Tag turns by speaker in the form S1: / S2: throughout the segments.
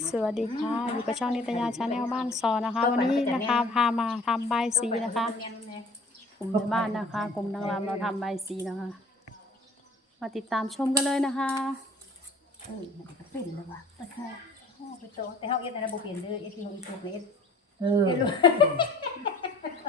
S1: สวัสดีค่ะ อยู่กับช่องนิตยาชาแนลบ้านซอนะคะ วันนี้นะคะพามาทำใบายสีนะคะกลุ่มในบ้านนะคะกลุ่มนางรำเราทำใบายสีนะคะ มาติดตามชมกันเลยนะคะ
S2: เออมันก็เป็นแล้วว่ะโอเคพ่อไปโตแต่เฮาเอ็ดนะบ่เปลี่ยนเด้อเอ็ดที่อีตุกเอ็ด
S3: เออ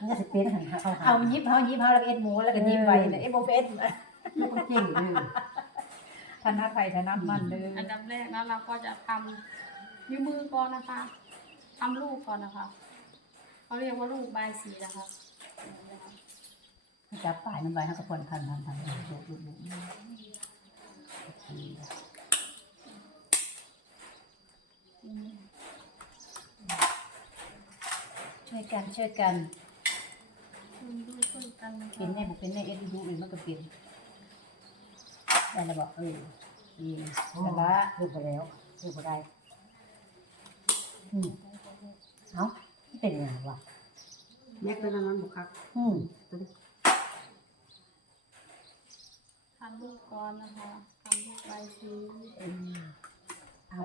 S3: มันจะเป็นหันเขา
S2: เอายิบเฮายิบเฮาแล้วก็เอ็ดหมูแล้วก็ยิบไว้นะเอ็ดบ่เป็น
S3: มันก็เก่งเลย
S2: ธนาไทยธนามันเด้อ
S1: อันดับแรกนะเราก็จะทำ นิ้วมือก่อนนะคะทำลูกก่อนนะคะเขาเรียกว่าลูกใบสีนะคะ
S2: จับป้ายมันไว้เฮาก็ผ่อนพันพันพันลูกลูกลูกช่วยกันช่วยกันเป็นแน่บ่เป็นแน่เอ็ดดูอื่นมันก็เปลี่ยนได้แล้วบอกเออดีแต่ว่า
S3: ลูกไปแล้วลูกไปได้ อืมเอ้าเป็นยังไงวะ
S4: แม็กเป็นอันนั้นบุคัก
S3: อืม
S1: ทำลูกก่อนนะคะทำลูกใบายสี
S3: เออเอา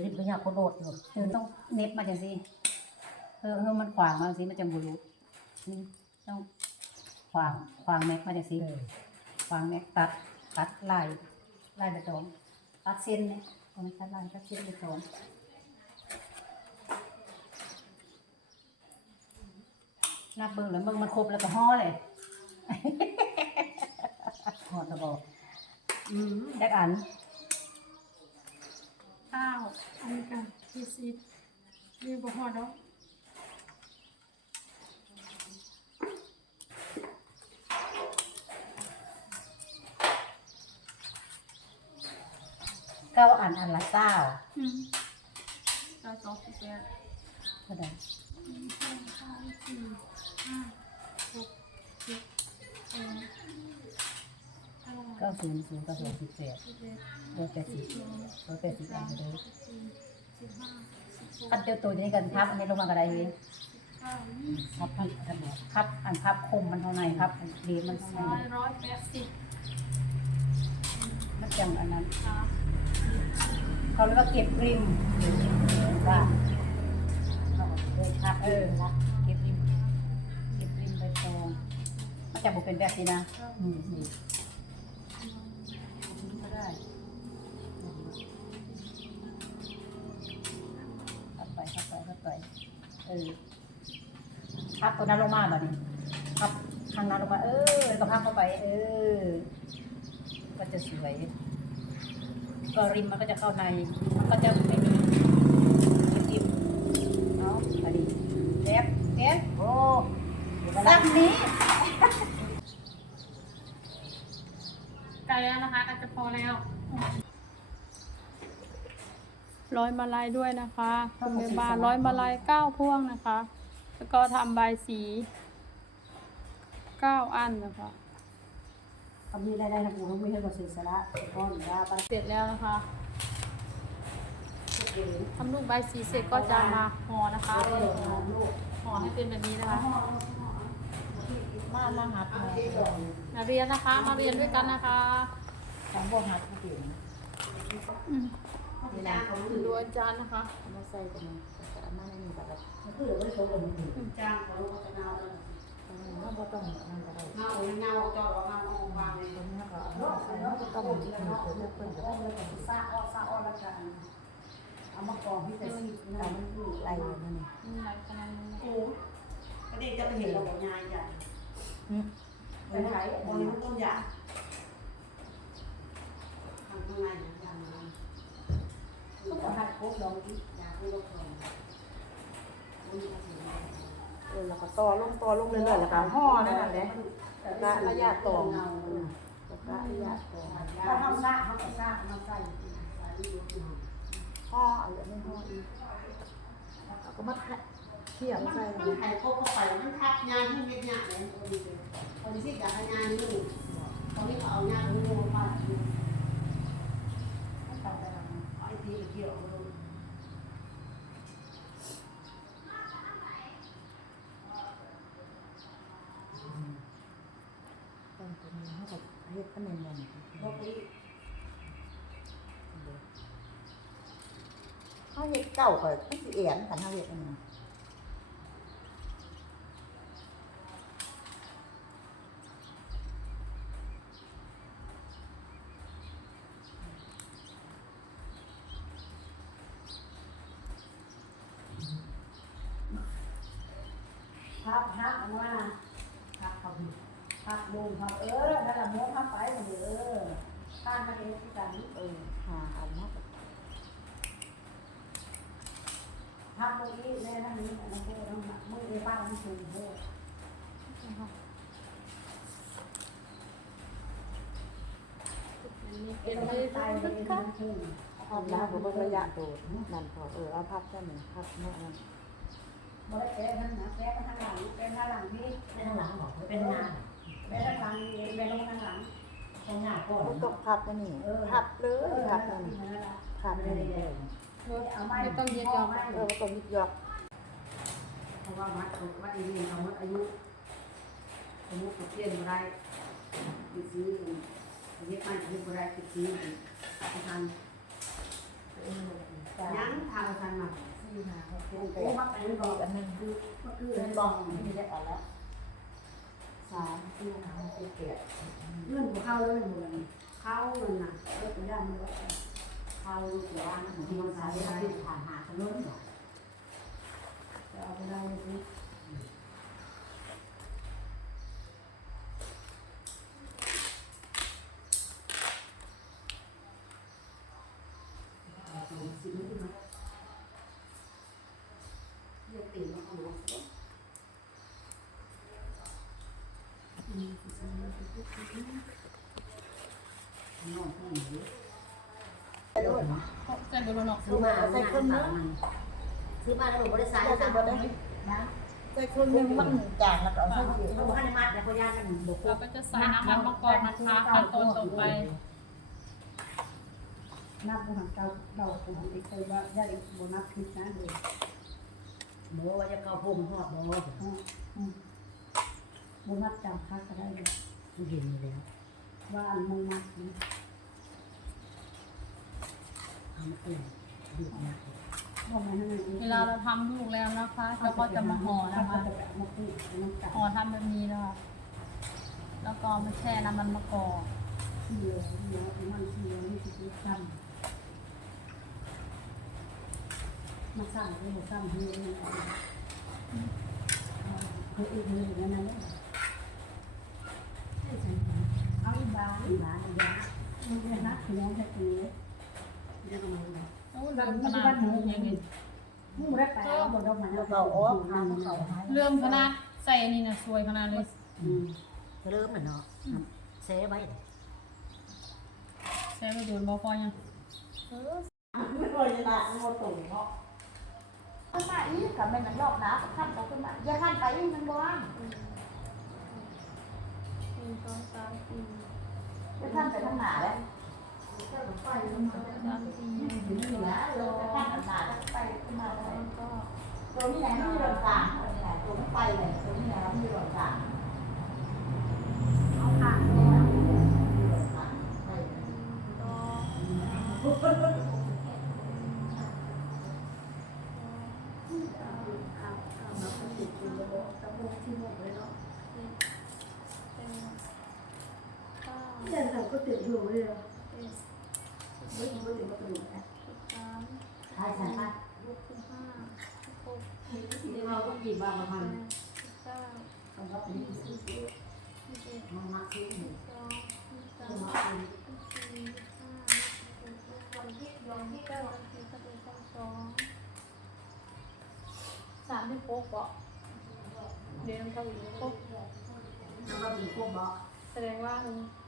S3: รีบไปอยากกระโดดอยู่
S2: เธอต้องเน็บมาจังสิเออเออมันขวางมาสิมันจะบุรุษนี่ต้องขวางขวางแม็กมาจังสิ
S3: เออ
S2: ขวางแม็กตัดตัดลายลายใบตองตัดเส้นเนี่ยตรงนี้ตัดลายตัดเส้นใบตอง นับเบิ่งแล้วเบิ่งมันครบแล้วก็ห่อเลย
S3: หอดตะบอก
S2: อืมดักอัน
S1: ข้าวอันนี้กันที่ซีมีบะฮอดเนาะ
S2: เก้าอันอันละเก้า
S1: อืมเราสองสิบแปด
S2: เท่าไหร่
S1: ห้าหกเจ็ดแปดเก้า
S2: เก้าศูนย์ศูนย์เก้าศูนย์สิบแปด
S1: สิบเอ็ด
S2: ร้อยแปดสิบ
S1: สิบสอง
S2: ร้อยแปดสิบอันเลย
S1: สี่สิบห้าสิบหก
S2: คัดเจ้าตัวนี้กันพับอันนี้ลงมากระไดเลย
S1: เก้ายี่สิบ
S2: พับพับพับพับอันพับคมมันเท่าไหร่พับอันเดียวมัน
S1: ร้อยร้อยแปดสิบ
S2: มันจังอันนั้น
S1: สาม
S2: เขาเรียกว่าเก็บริมว่า
S3: เอาเลยครับ
S2: เออเก็บริมเก็บริมใบตองมัน จะบุเป็นแบบนี้นะ
S3: อืมนี่
S2: ก็ได้พับไปพับไปพับไปเออพับตัวนั้นลงมาแบบนี้พับข้างนั้นลงมา เออแล้วก็พับเข้าไป เออ ก็จะสวย ก็ริมมันก็จะเข้าใน มันก็จะไม่มีริมเอาอันนี้เล็บเล็บ
S3: โอ้เดี๋ยวก็
S2: ซ้ำนี้
S1: ไกล แล้วนะคะก็จะพอแล้วร้อยมาลัยด้วยนะคะคุณแม่บ้านร้อยมาลัยเก้าพวงนะคะ แล้วก็ทำใบายสีเก้าอันนะคะ
S3: ทำนี่ได้ได้นะกูต้องไม่ให้มาสื่อสาระก้อนว่าปัน
S1: เสร็จแล้วนะคะทำลูกใบายสีเสร็จก็จะมาห่อนะคะห่อให้เป็นแบบนี้นะคะ
S3: มามาหัดมา
S1: มาเรียนนะคะ มาเรียนด้วยกันนะคะ
S3: ของบ่หัดเขาเปลี่ยน
S1: อืม
S3: เวลาเขา
S1: ดูอาจารย์นะคะ
S3: มาใส่กันแต่มาในนี้แบบมันคือเราไม่โชว์เลยมันถึง
S4: จ้างเขาลงมาเนา
S3: เราบ่ต้องนั่นก็ได้
S4: เงาเงาจอดเงาเอาวางเลย
S3: ตรงนี้ก็ใส่ก็ต้องมีเพื่อนเพื่อนก็ได้
S4: แล้วก็ซาอ้อซาอ้อแล้วกันเอามากองที่จะสิ
S3: เรามันคือไรนั่นนี่
S1: มีหลายขนาดนี้
S4: โอ้ก็เด็กจะไปเห็นเราบอกยายใหญ่ ไปไหนมองต้นใหญ่ทางข้างในย่างนั้นก็ขอหัดโค้งลองที่อยากให้เราลอง
S3: เออแล้วก็ต่อลงต่อลงเรื่อยๆแล้วก็ห่อนั่นแหละแล้วก็ระยะตองก็ระยะตอง
S4: ถ้าทำซาเขาก็ซามาใส่ใส่ลูก
S3: ห่ออะไรไม่ห่ออีกก็มา ขี่ย
S4: มัน
S3: ใส่
S4: มันไข่โคกเข้าไปมันทับงานให้เม็ดหยาเลยคนนี้คนที่สิอยากงานนี่ตอนนี้เขาเอางานนี้ลงมาอยู่เขาไปทำไอ้ที่เกี่ยวกับ
S3: ต้นตัวนี้ให้กับเฮ็ดขนมมัน
S4: พวกนี้
S3: เขาเฮ็ดเก่าก็มันสิเอียนกันเฮาเฮ็ดอันนี้
S5: พับพับออกมาพับเขาพับลงพับเออนั่นแหละม้วนพับไปเออข้างมาเองที่กัน
S3: เออหาอันเนาะ
S5: พับตรงนี้แม่นั่นนี่น้องโบ้น้องมือในบ้านน้องชูโบ้
S1: เป็นไป
S5: ตายเลยน้องชู
S3: เอาแล้วบ่เบิ่งระยะโดดนั่นพอเออเอาพับซะนี่งพับเนาะ
S5: บ่ได้แก้ทั้งนะแก้ทั้งหลังแก้ทั้งหลังนี่
S6: เป็นทางหลังบอกเป็นงาน
S5: แก้ทั้งหลังนี่แก้ลงทั้งหลัง
S6: เป็นงานก่อน
S3: บ่ต้องพับอันนี้พับเล
S5: ย
S3: พับบอัน
S5: นี่
S3: นี้
S5: นั่นแหละ
S3: พับเลย
S5: เออเอาไม้
S1: ต้องย็นยอม
S5: ไม้
S3: เออต้องยึดยอก
S5: เพราะว่าวัดวัดอีนี่เขาหมดอายุสมมุติเปลี่ยนบ่ได้ไปซื้อเฮ็ดมันซื้อบ่ได้ไปซื้อไปทานยังทางทานมา มาโอ้มักอันนี้บอกอันนึงคือก็คืออันบอกนี่ได้ออกแล้ว
S3: สามสี่ห้าหกเจ็ด
S5: เรื่องของเข้าแล้วหมดเลยเข้ามันนะเออตัวย่านมันว่าเข้าตัวย่างมันของ
S6: ที่
S5: ที่
S6: มั
S5: น
S6: สา
S5: สายย
S6: ได้ผ่านหาถนนบอ
S5: จะเอาไปได้สิ
S6: เรียกตีมาเอาหมด
S5: น้องผู้หญิง
S1: ใส่บนนอก
S6: ซื้อมาใส่คนนึงซื้อมาแล้วหนูบริษัทสามคนนะ
S3: ใส่ครึ่งหนึงมันจางแล้วก็เอาใส่ถุง
S6: เขาให้มัดแล้วก็ย่างกันบุก
S1: เราก็จะใส่น้ำมันมะกอกนะคะขั้นตอนต่อไป
S5: นับบุหันเก่าเราผู้หญิงเคยว่าญาติโบนับผิดนะเลย
S6: บว่าจะเข้าพุ่มหอดโบ
S5: โบนับจำคักก็ได้เลย
S6: เห็นอยู่แล้ว
S5: ว่าอันมึงนับนี่
S6: เอามาเตือนดูนะ
S1: เวลาเราทำลูกแล้วนะคะเราก็จะมาห่อนะคะห่อทำแบบนี้นะคะแล้วก็มาแช่น้ำมันมะกอก
S5: เสียเสียมันเสียนี่คือซ้ำ มาสร้างให้เราสร้างให้เราเพื่ออีกหนึ่งนั่นนั่นเอาอีบาอีบาอีบามันเป็นนักขยันแต่ตีเดี๋ยวมัน
S1: โอ้ยลืมขนาดยังไง
S5: มูได้ไปเอาบนดอกไม้
S3: แล้วก็ออกทางเขา
S1: เริ่มขนาดใส่นี่นะสวยขนาดเลย
S6: เริ่มเลยเนาะเซไว้
S1: ใส่ไปโดนบอพอยัง
S3: ไม่เคยละงอตุ่มเนาะ ขึ้นมาอีกกับแม่นรอบหนาขั้นต่อขึ้นมา อย่าขั้นไปอีกมันบ่ว่าง
S1: หนึ่งสองสามสี่
S3: อย่าขั้นไปทางหนาแล้ว
S1: สามสี่
S3: ถึงเหนือเราจะขั้นหนาแล้วไปขึ้นมา
S1: แล้วก็
S3: ตัวนี้ไหนไม่มีรถกลางตัวนี้ไหนตัวไม่ไปเลยตัวนี้ไหนไม่มีรถกลาง
S5: เอาผ่าน
S3: มีรถกลางไป
S1: ต่อ
S5: ติดคุณจะบอกตะโพกที่หมดเลยเนาะ
S1: เป็นเก้า
S5: เนี่ยเราก็ติดอยู่เลย
S1: เอ็ด
S5: ไม่รู้ว่าถึงกระดูกนะ
S1: สิบสาม
S6: ใช่ใช่ค่ะ
S1: สิบห้าสิบหก
S6: ที่เราต้องหยิบมาประมาณ
S1: สิบเก้า
S5: ของเราเป็นที่สุด
S1: สิบเอ็ด
S6: มามัดที่หนึ่ง
S1: สองสามสี่ห้าหกเจ็ดแปดสิบเก้าสิบเอ็ดสิบสองสามสิบหกเปาเดี๋ยวเท่าอยู่ครบ
S6: แล้วก็มีพวกบอก
S1: แสดงว่า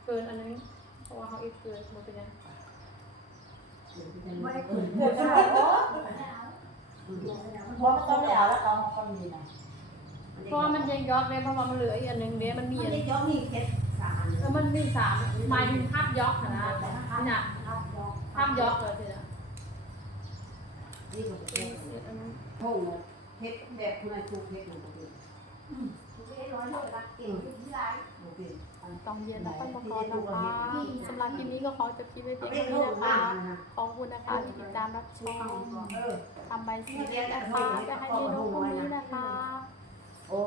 S1: เกินอันนี้เพราะว่าเขาอีกเกินมันเป็นยัง
S5: ไม่ได้ขุน
S3: เดือดขนาดโอ้เพราะมันต้องแล้วแล้วเขาเขามีนะ
S1: เพราะว่ามันยังย้อนเลยเพราะว่ามันเหลืออีกอันหนึ่งเดี๋ยวมันมี
S6: มัน
S1: อัน
S6: จะย้อนนี่แค่สาม
S1: เออมันมีสามหมายถึงภาพยอกนะน่ะ
S5: ครับยอม
S1: ภาพยอกเลยทีละ
S6: นี่ก็เป็น
S1: อันนั้น
S5: โถ่เฮ็ดแบบคุณนายถูกเฮ็ดหนูก็เป็น
S6: เก่งที่ไร
S5: โอเค
S1: ตอนเย็นแล้วค่อยมาก่อนนะคะ สำหรับคลิปนี้ก็ขอจบคลิปไว้เพียงเท่านี้นะคะขอบคุณนะคะที่ติดตามรับชมทำใบสีนะคะจะให้เมนูพรุ่งนี้นะคะ
S3: โอ้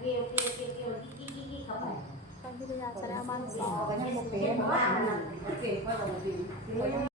S6: เกี่ยวเกี่ยวเกี่ยวเกี่ยวกิ๊กกิ๊กกิ๊กเข้าไป
S1: ตอนพิทยาชาแนลบ้านสอง
S3: ก็ยังบ่เป็น